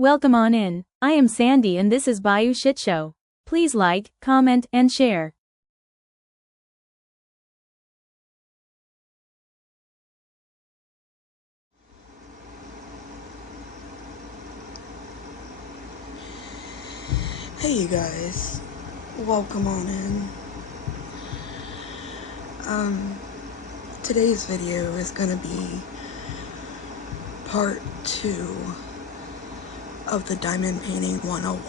Welcome on in. I am Sandy and this is Bayou Shit Show. Please like, comment, and share. Hey you guys, welcome on in. Today's video is gonna be part 2 of the Diamond Painting 101.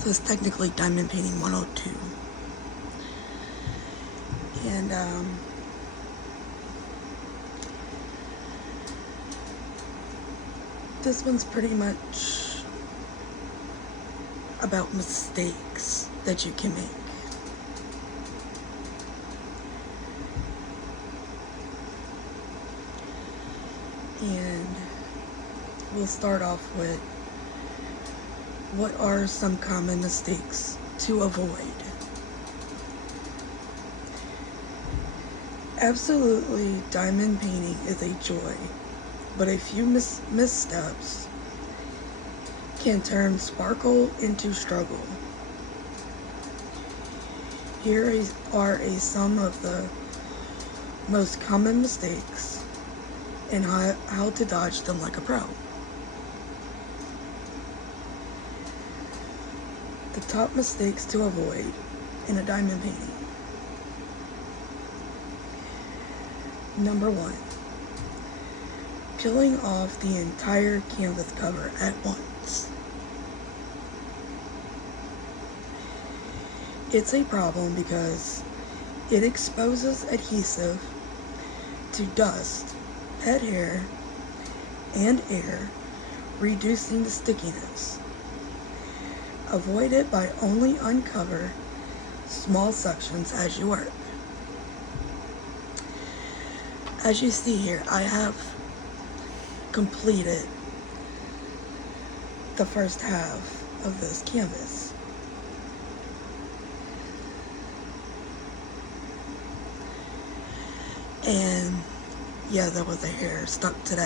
So it's technically Diamond Painting 102. And this one's pretty much about mistakes that you can make. And we'll start off with what are some common mistakes to avoid. Absolutely, diamond painting is a joy, but a few missteps can turn sparkle into struggle. Here are some of the most common mistakes and how to dodge them like a pro. The top mistakes to avoid in a diamond painting. Number 1, peeling off the entire canvas cover at once. It's a problem because it exposes adhesive to dust, pet hair, and air, reducing the stickiness. Avoid it by only uncover small sections as you work. As you see here, I have completed the first half of this canvas. And yeah, there was a hair stuck to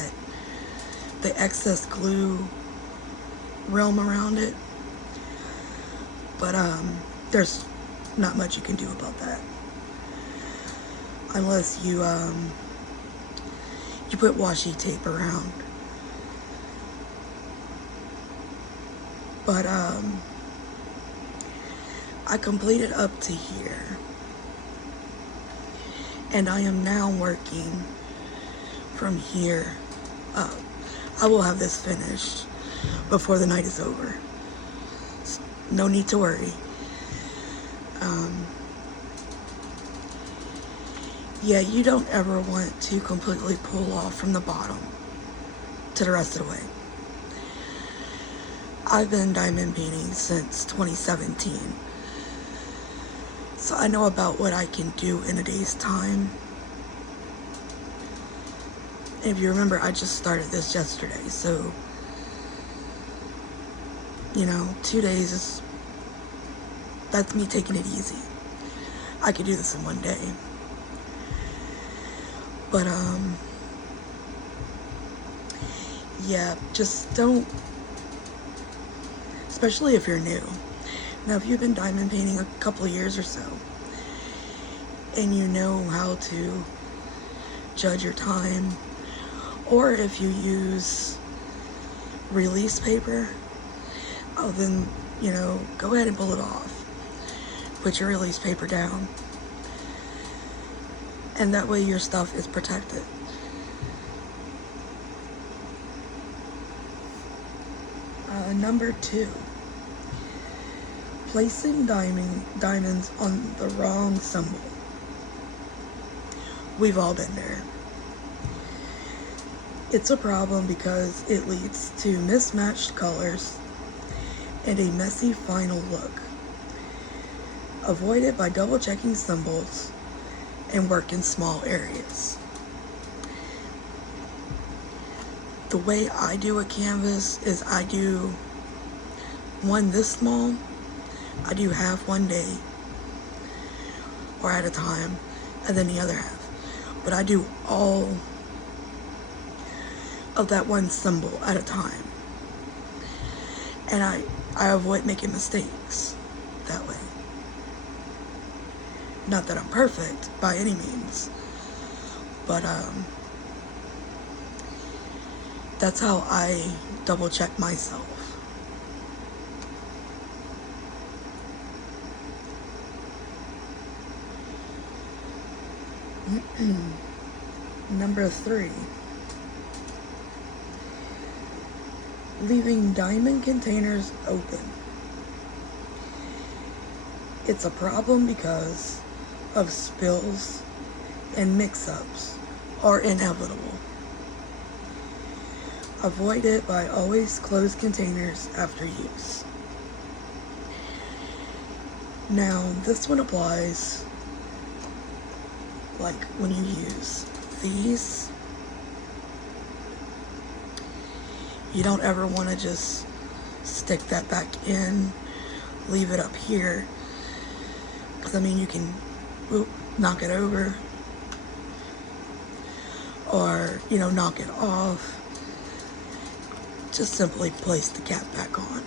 the excess glue realm around it. But there's not much you can do about that. Unless you put washi tape around. But I completed up to here. And I am now working from here up. I will have this finished before the night is over. No need to worry. Yeah, you don't ever want to completely pull off from the bottom to the rest of the way. I've been diamond painting since 2017. So I know about what I can do in a day's time. And if you remember, I just started this yesterday, so 2 days is, that's me taking it easy. I could do this in one day. But yeah, just don't, especially if you're new. Now, if you've been diamond painting a couple of years or so, and you know how to judge your time, or if you use release paper, then, go ahead and pull it off. Put your release paper down. And that way your stuff is protected. Number 2, placing diamonds on the wrong symbol. We've all been there. It's a problem because it leads to mismatched colors and a messy final look. Avoid it by double checking symbols and work in small areas. The way I do a canvas is I do one this small, I do half one day or at a time, and then the other half. But I do all of that one symbol at a time. And I avoid making mistakes that way. Not that I'm perfect by any means, but that's how I double check myself. Number 3, leaving diamond containers open. It's a problem because of spills and mix-ups are inevitable. Avoid it by always close containers after use. Now, this one applies like when you use these. You don't ever want to just stick that back in, leave it up here, because I mean you can knock it over, or knock it off. Just simply place the cap back on.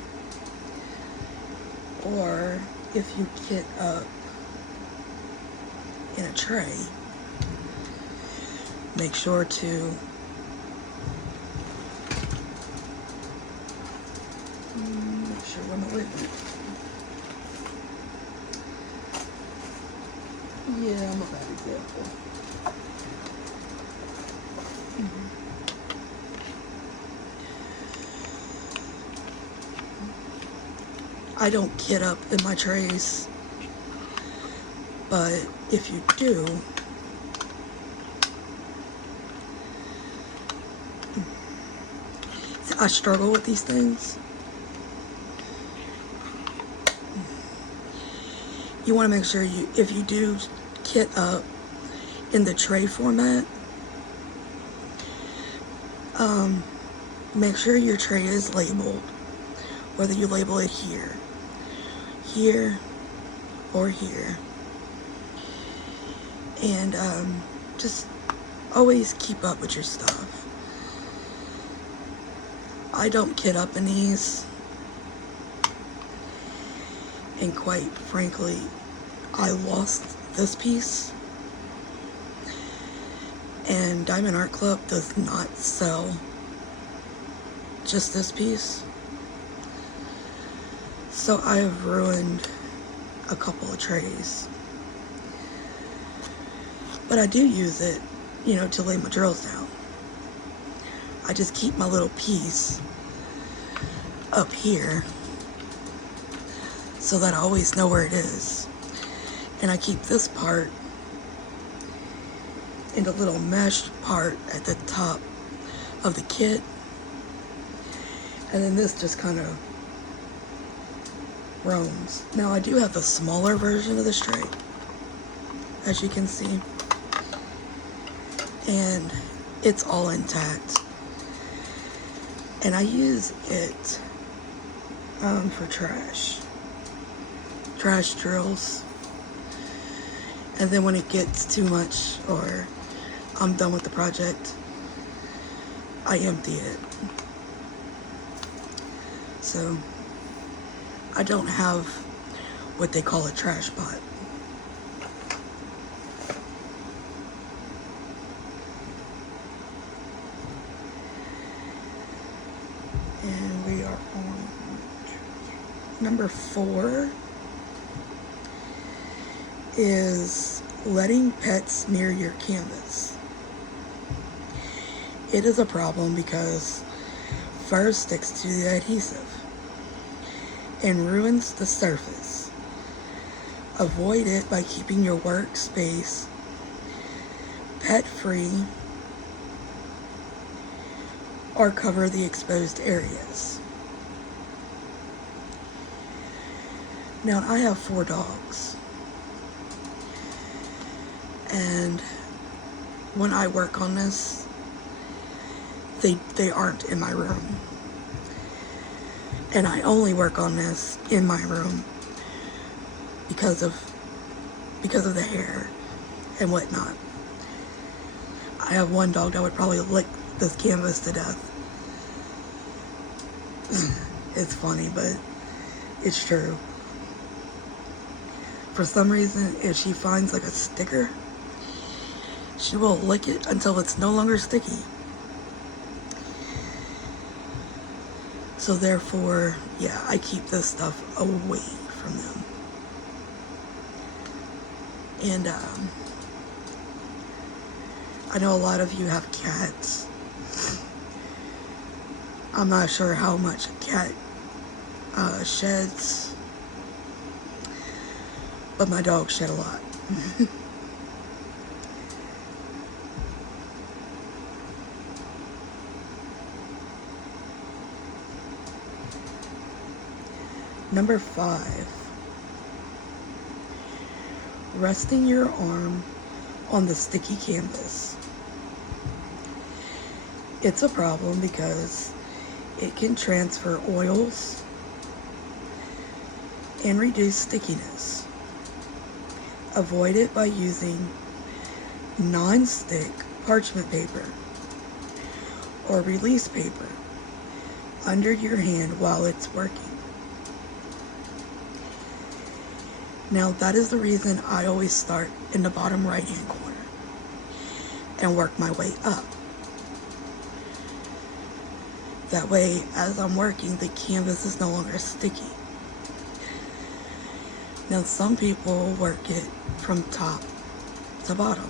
Or if you kit up in a tray, make sure to make sure where my lid went. Yeah, I'm a bad example. I don't kit up in my trays, but if you do, I struggle with these things. You want to make sure if you do kit up in the tray format, make sure your tray is labeled, whether you label it here, or here. And just always keep up with your stuff. I don't kit up in these, and quite frankly, I lost this piece, and Diamond Art Club does not sell just this piece, so I have ruined a couple of trays. But I do use it, to lay my drills down. I just keep my little piece up here so that I always know where it is. And I keep this part in the little mesh part at the top of the kit. And then this just kind of roams. Now I do have a smaller version of this tray, as you can see. And it's all intact. And I use it for trash drills. And then when it gets too much, or I'm done with the project, I empty it. So I don't have what they call a trash pot. And we are on number 4 is letting pets near your canvas. It is a problem because fur sticks to the adhesive and ruins the surface. Avoid it by keeping your workspace pet-free or cover the exposed areas. Now, I have 4 dogs, and when I work on this, they aren't in my room. And I only work on this in my room because of the hair and whatnot. I have one dog that would probably lick this canvas to death. It's funny, but it's true. For some reason, if she finds like a sticker, she will lick it until it's no longer sticky. So therefore, yeah, I keep this stuff away from them. And I know a lot of you have cats. I'm not sure how much a cat sheds, but my dog shed a lot. Number 5, resting your arm on the sticky canvas. It's a problem because it can transfer oils and reduce stickiness. Avoid it by using non-stick parchment paper or release paper under your hand while it's working. Now that is the reason I always start in the bottom right hand corner and work my way up. That way, as I'm working, the canvas is no longer sticky. Now some people work it from top to bottom.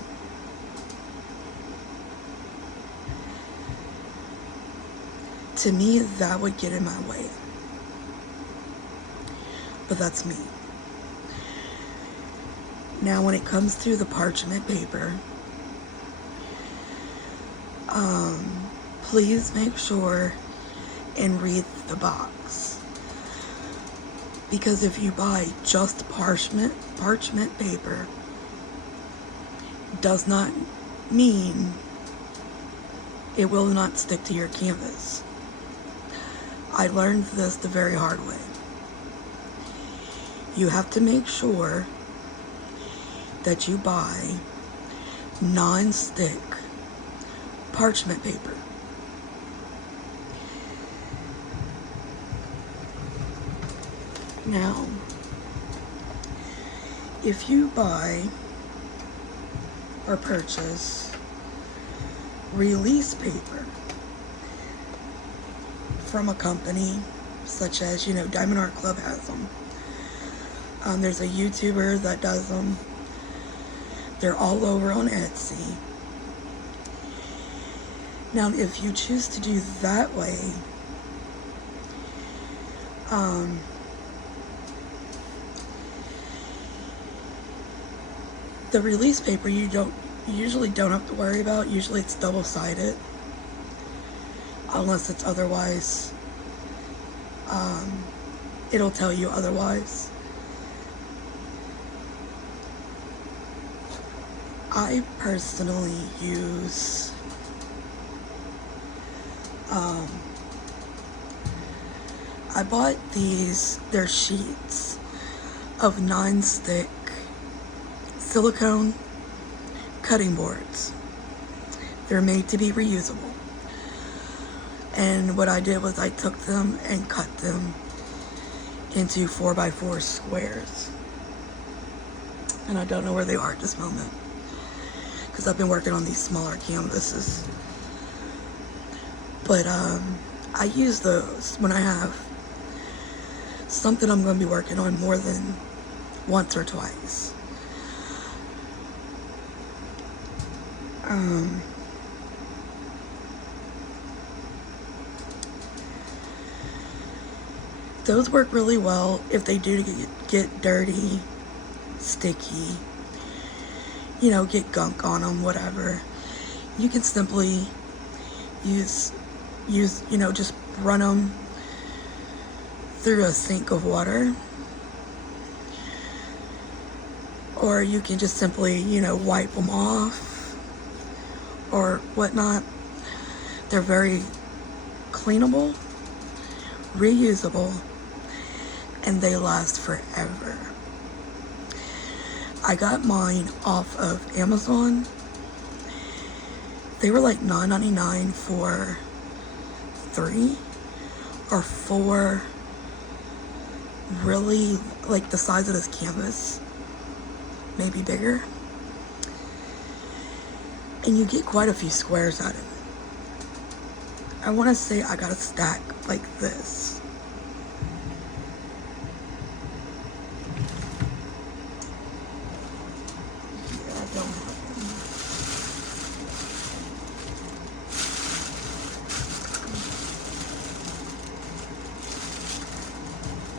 To me, that would get in my way. But that's me. Now when it comes to the parchment paper, please make sure and read the box. Because if you buy just parchment paper, does not mean it will not stick to your canvas. I learned this the very hard way. You have to make sure that you buy non-stick parchment paper. Now, if you buy or purchase release paper from a company such as, Diamond Art Club has them. There's a YouTuber that does them. They're all over on Etsy. Now, if you choose to do that way, the release paper you usually don't have to worry about. Usually it's double-sided, unless it's otherwise, it'll tell you otherwise. I personally use I bought they're sheets of non-stick silicone cutting boards. They're made to be reusable. And what I did was I took them and cut them into 4x4 squares. And I don't know where they are at this moment, because I've been working on these smaller canvases. But I use those when I have something I'm going to be working on more than once or twice. Those work really well if they do get dirty, sticky, get gunk on them, whatever. You can simply use, just run them through a sink of water. Or you can just simply, wipe them off or whatnot. They're very cleanable, reusable, and they last forever. I got mine off of Amazon. They were like $9.99 for 3, are 4 really, like the size of this canvas, maybe bigger. And you get quite a few squares out of it. I want to say I got a stack like this. Yeah, I don't have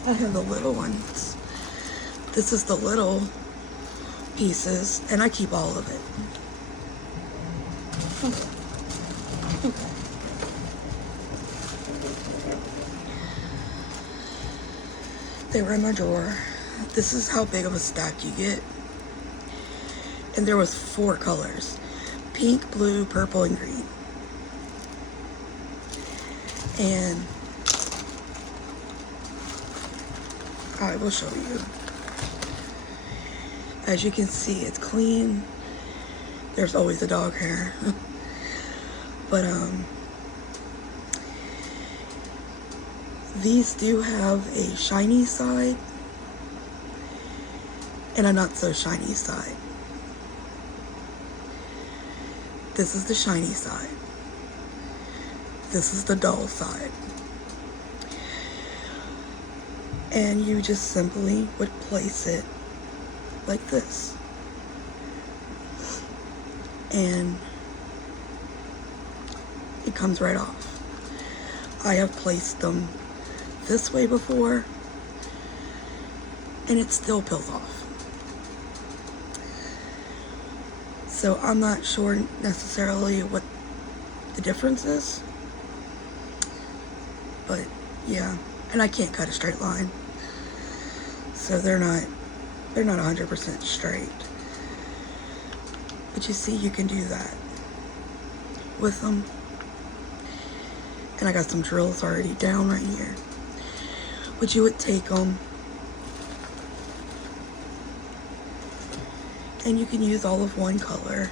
one. I have the little ones. This is the little pieces, and I keep all of it. Okay. They were in my drawer. This is how big of a stack you get. And there was 4 colors: pink, blue, purple, and green. And I will show you. As you can see, it's clean. There's always a dog hair. But these do have a shiny side and a not so shiny side. This is the shiny side. This is the dull side. And you just simply would place it like this. And it comes right off. I have placed them this way before, and it still peels off. So I'm not sure necessarily what the difference is, but yeah. And I can't cut a straight line, so they're not 100% straight. But you see, you can do that with them. And I got some drills already down right here. But you would take them, and you can use all of one color,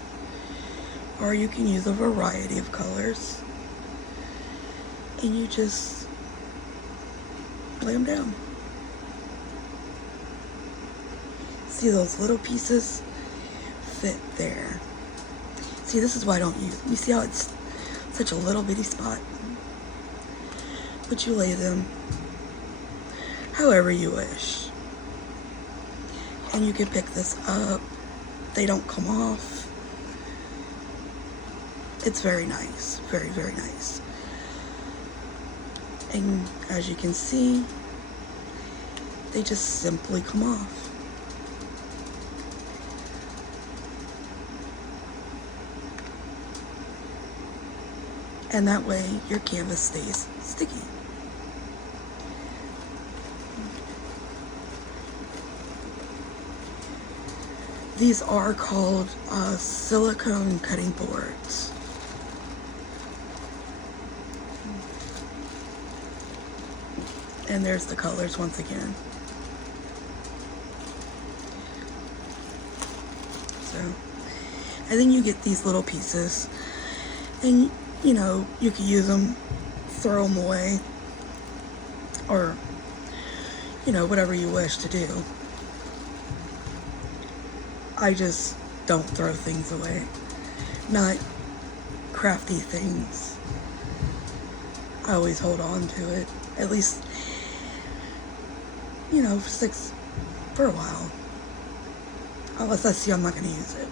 or you can use a variety of colors, and you just lay them down. See, those little pieces fit there. See, this is why I don't use them. You see how it's such a little bitty spot? But you lay them however you wish. And you can pick this up. They don't come off. It's very nice. Very, very nice. And as you can see, they just simply come off. And that way your canvas stays sticky. These are called silicone cutting boards. And there's the colors once again. So, and then you get these little pieces, and you know, you can use them, throw them away, or you know, whatever you wish to do. I just don't throw things away. Not crafty things. I always hold on to it. At least, you know, for a while. Unless I see I'm not going to use it.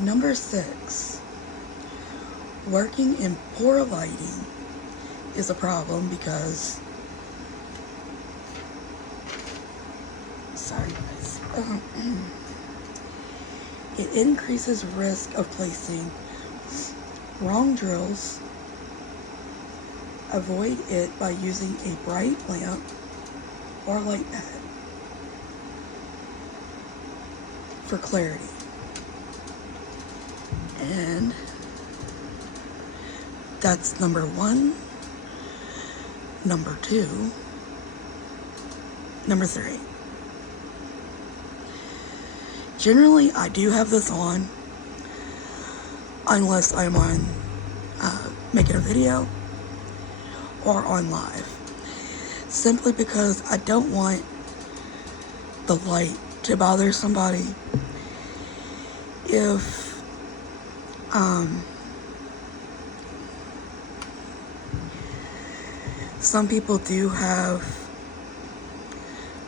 Number 6. Working in poor lighting is a problem because, sorry guys, it increases risk of placing wrong drills. Avoid it by using a bright lamp or light pad for clarity. And that's number 1, number 2, number 3. Generally, I do have this on unless I'm on making a video or on live, simply because I don't want the light to bother somebody. If some people do have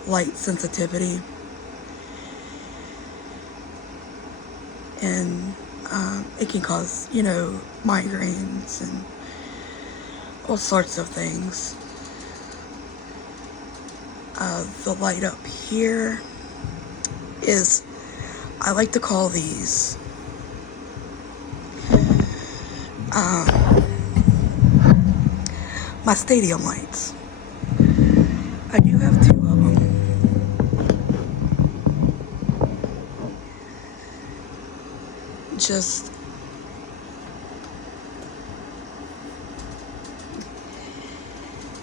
light sensitivity, and it can cause, migraines and all sorts of things. The light up here is, I like to call these my stadium lights. I do have 2 of them.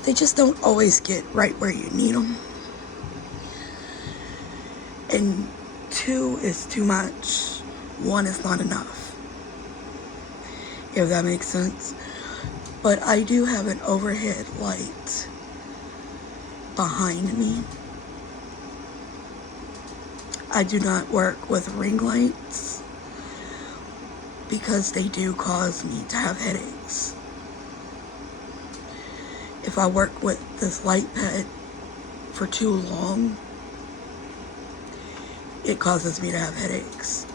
They just don't always get right where you need them. And 2 is too much. 1 is not enough, if that makes sense. But I do have an overhead light behind me. I do not work with ring lights because they do cause me to have headaches. If I work with this light pad for too long, it causes me to have headaches.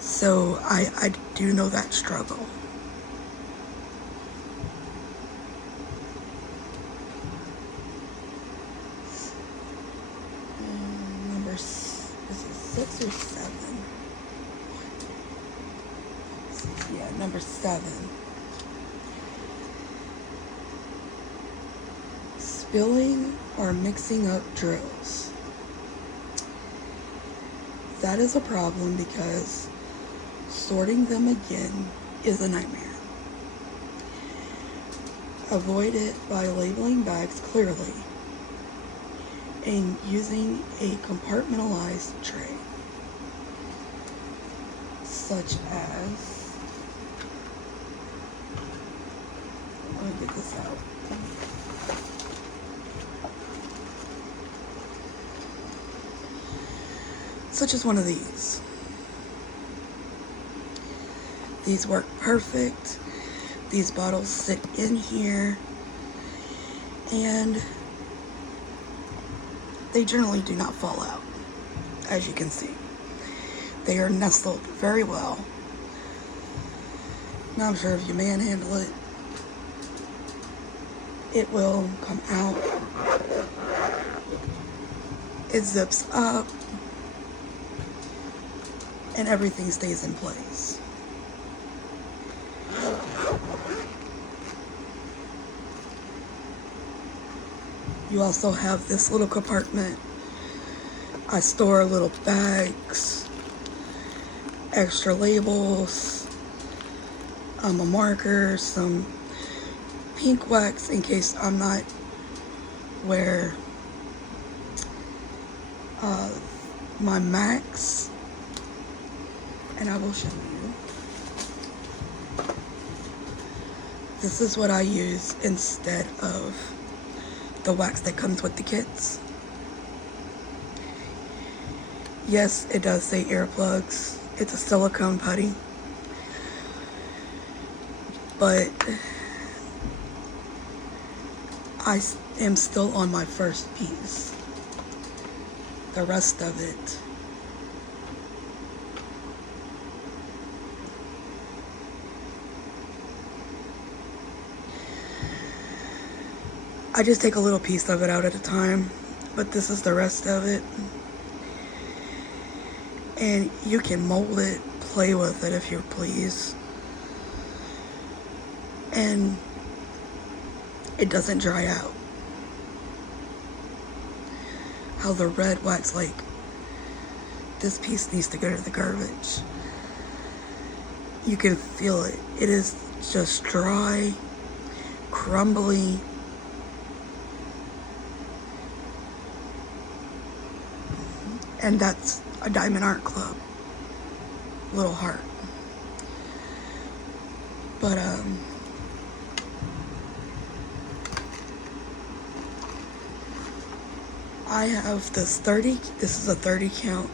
So I do know that struggle. Is it 6 or 7? Yeah, number 7. Spilling or mixing up drills. That is a problem because sorting them again is a nightmare. Avoid it by labeling bags clearly and using a compartmentalized tray, such as, let me get this out. Such as one of these. These work perfect. These bottles sit in here, and they generally do not fall out, as you can see. They are nestled very well. Now I'm sure if you manhandle it, it will come out. It zips up, and everything stays in place. You also have this little compartment. I store little bags, extra labels, a marker, some pink wax in case I'm not where my Max, and I will show you. This is what I use instead of the wax that comes with the kits. Yes, it does say earplugs. It's a silicone putty. But I am still on my first piece. The rest of it, I just take a little piece of it out at a time, but this is the rest of it. And you can mold it, play with it if you please. And it doesn't dry out. How the red wax, like, this piece needs to go to the garbage. You can feel it. It is just dry, crumbly. And that's a Diamond Art Club little heart. But I have this is a 30 count,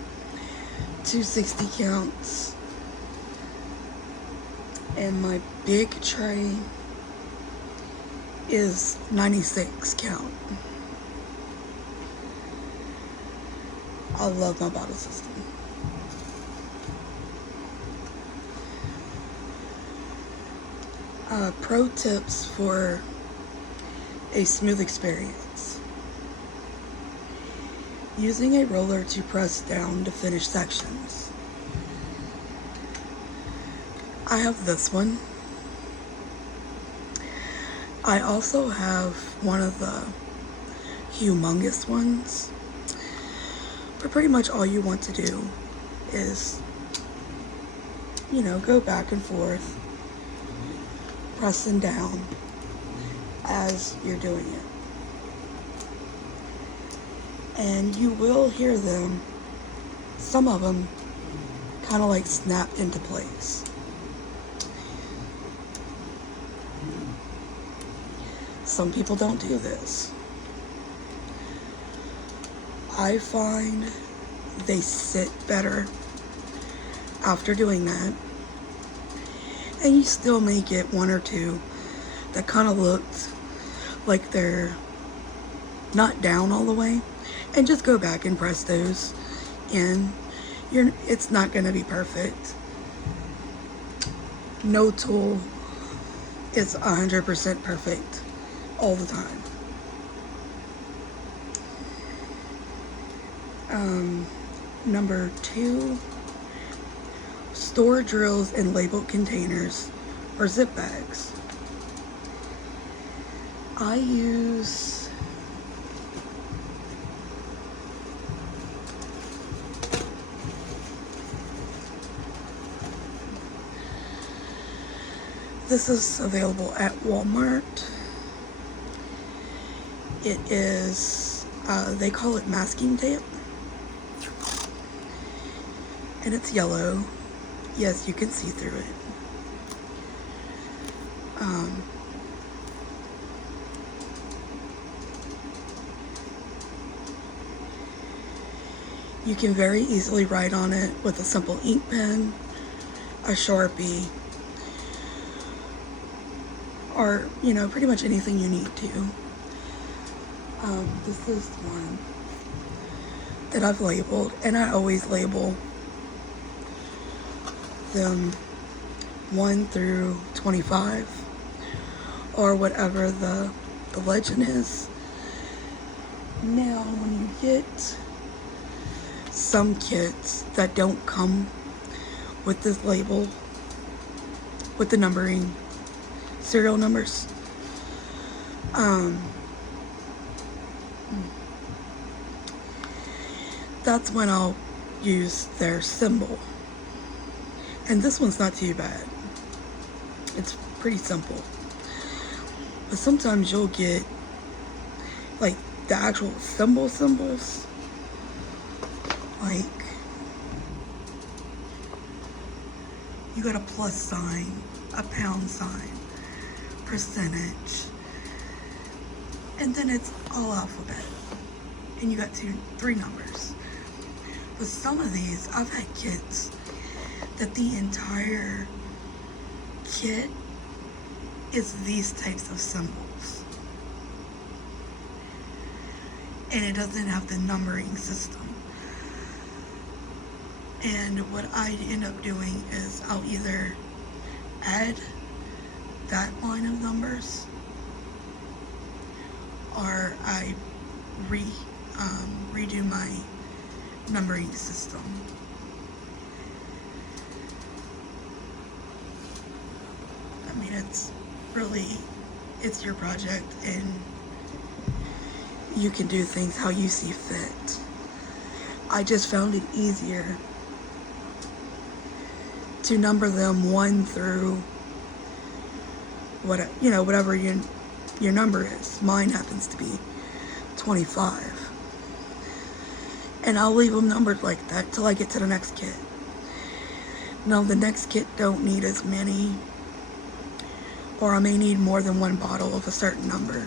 260 counts, and my big tray is 96 count. I love my bottle system. Pro tips for a smooth experience. Using a roller to press down to finish sections. I have this one. I also have one of the humongous ones. But pretty much all you want to do is, go back and forth, pressing down as you're doing it. And you will hear them, some of them, kind of like snap into place. Some people don't do this. I find they sit better after doing that. And you still may get one or two that kind of looked like they're not down all the way. And just go back and press those in. It's not going to be perfect. No tool is 100% perfect all the time. Number 2, store drills in labeled containers or zip bags. I use this is available at Walmart. It is, they call it masking tape. And it's yellow. Yes, you can see through it. You can very easily write on it with a simple ink pen, a Sharpie, or, pretty much anything you need to. This is one that I've labeled, and I always label them 1 through 25 or whatever the legend is. Now, when you get some kits that don't come with this label, with the numbering, serial numbers, that's when I'll use their symbol. And this one's not too bad. It's pretty simple. But sometimes you'll get like the actual symbols. Like you got a plus sign, a pound sign, percentage, and then it's all alphabet. And you got 3 numbers. But some of these, I've had kits that the entire kit is these types of symbols. And it doesn't have the numbering system. And what I end up doing is I'll either add that line of numbers or I redo my numbering system. I mean, it's your project and you can do things how you see fit. I just found it easier to number them 1 through whatever your number is. Mine happens to be 25. And I'll leave them numbered like that till I get to the next kit. Now the next kit don't need as many, or I may need more than one bottle of a certain number.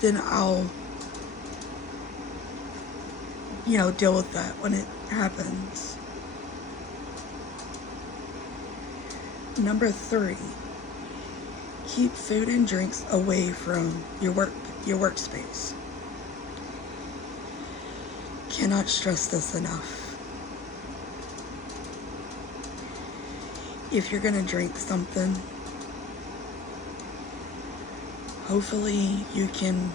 Then I'll, deal with that when it happens. Number 3, keep food and drinks away from your workspace. Cannot stress this enough. If you're gonna drink something, hopefully you can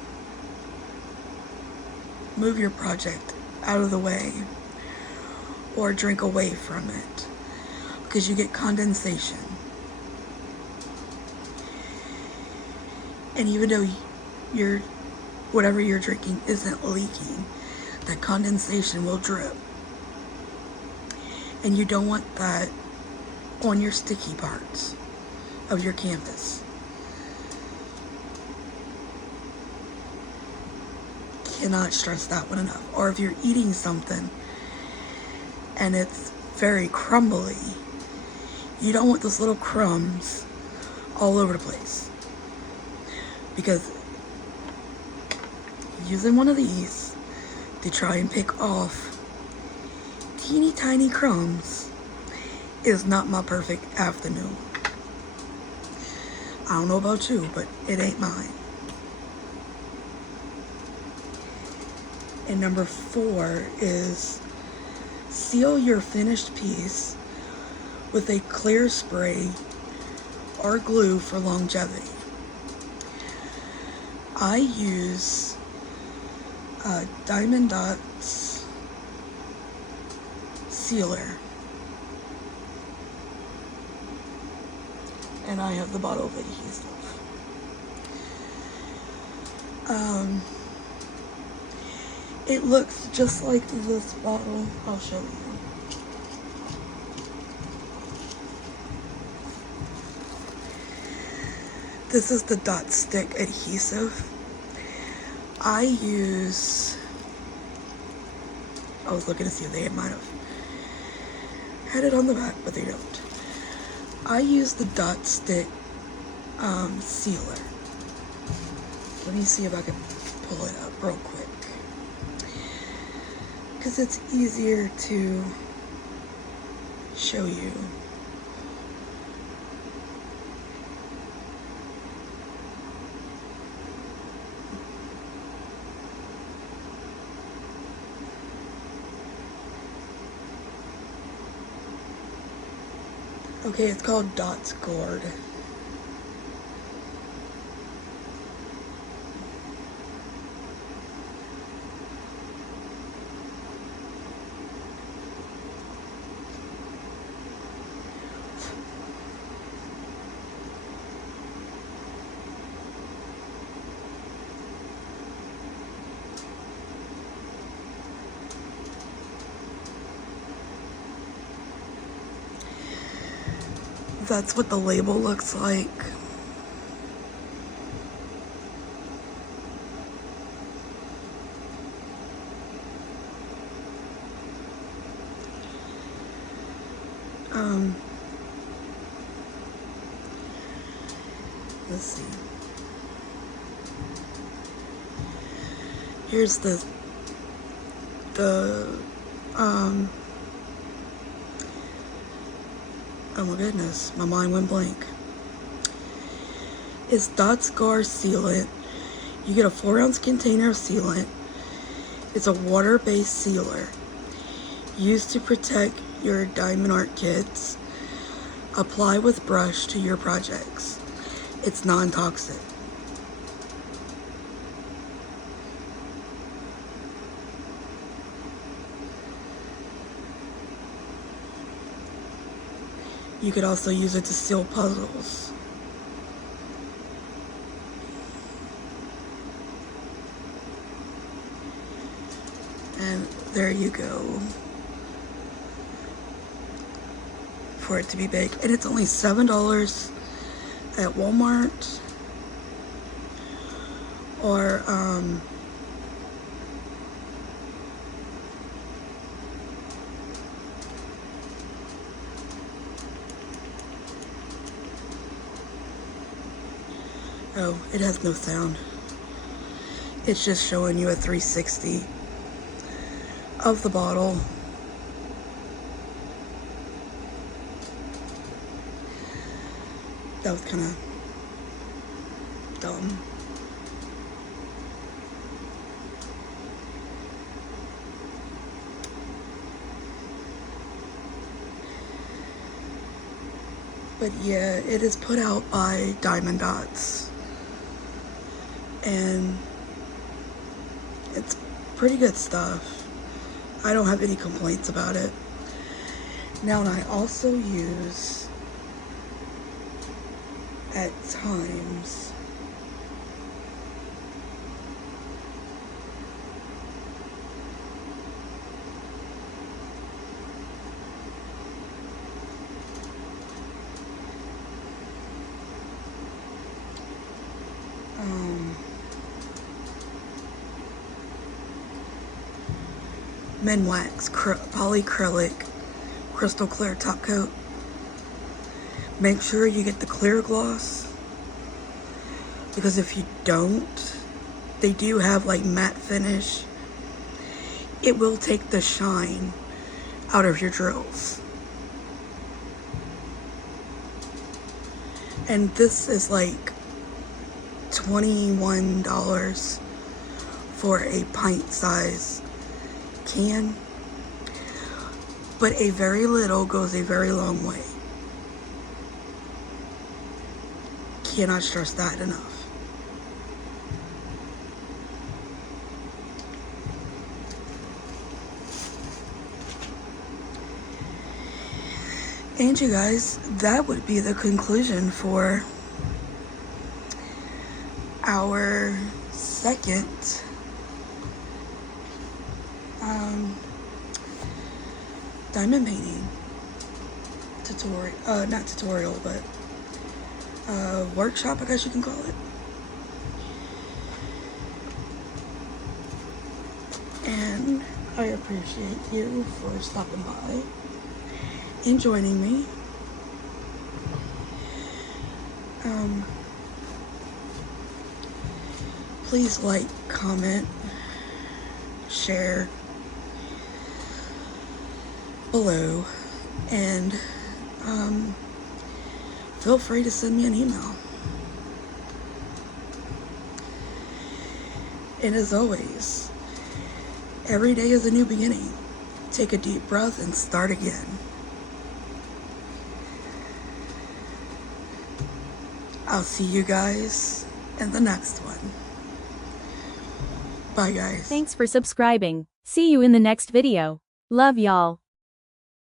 move your project out of the way or drink away from it, because you get condensation. And even though whatever you're drinking isn't leaking, that condensation will drip. And you don't want that on your sticky parts of your canvas. Cannot stress that one enough. Or if you're eating something and it's very crumbly, you don't want those little crumbs all over the place. Because using one of these to try and pick off teeny tiny crumbs is not my perfect afternoon. I don't know about you, but it ain't mine. And number 4 is seal your finished piece with a clear spray or glue for longevity. I use Diamond Dots sealer, and I have the bottle of adhesive. It looks just like this bottle. I'll show you. This is the Dot Stick adhesive. I was looking to see if they might have had it on the back, but they don't. I use the Dot Stick sealer. Let me see if I can pull it up real quick, because it's easier to show you. Okay, it's called Dots Gourd. That's what the label looks like. Let's see. Here's the oh my goodness, my mind went blank. It's Dots Gourd sealant. You get a 4-ounce container of sealant. It's a water-based sealer used to protect your diamond art kits. Apply with brush to your projects. It's non-toxic. You could also use it to seal puzzles. And there you go. For it to be big. And it's only $7 at Walmart. Or Oh, it has no sound. It's just showing you a 360 of the bottle. That was kind of dumb. But yeah, it is put out by Diamond Dots. And it's pretty good stuff. I don't have any complaints about it. Now, and I also use, at times, Minwax polyacrylic crystal clear top coat. Make sure you get the clear gloss, because if you don't, they do have like matte finish. It will take the shine out of your drills. And this is like $21 for a pint size can, but a very little goes a very long way. Cannot stress that enough. And you guys, that would be the conclusion for our second diamond painting tutorial, not tutorial, but workshop, I guess you can call it. And I appreciate you for stopping by and joining me. Please like, comment, share below, and feel free to send me an email. And as always, every day is a new beginning. Take a deep breath and start again. I'll see you guys in the next one. Bye, guys. Thanks for subscribing. See you in the next video. Love y'all.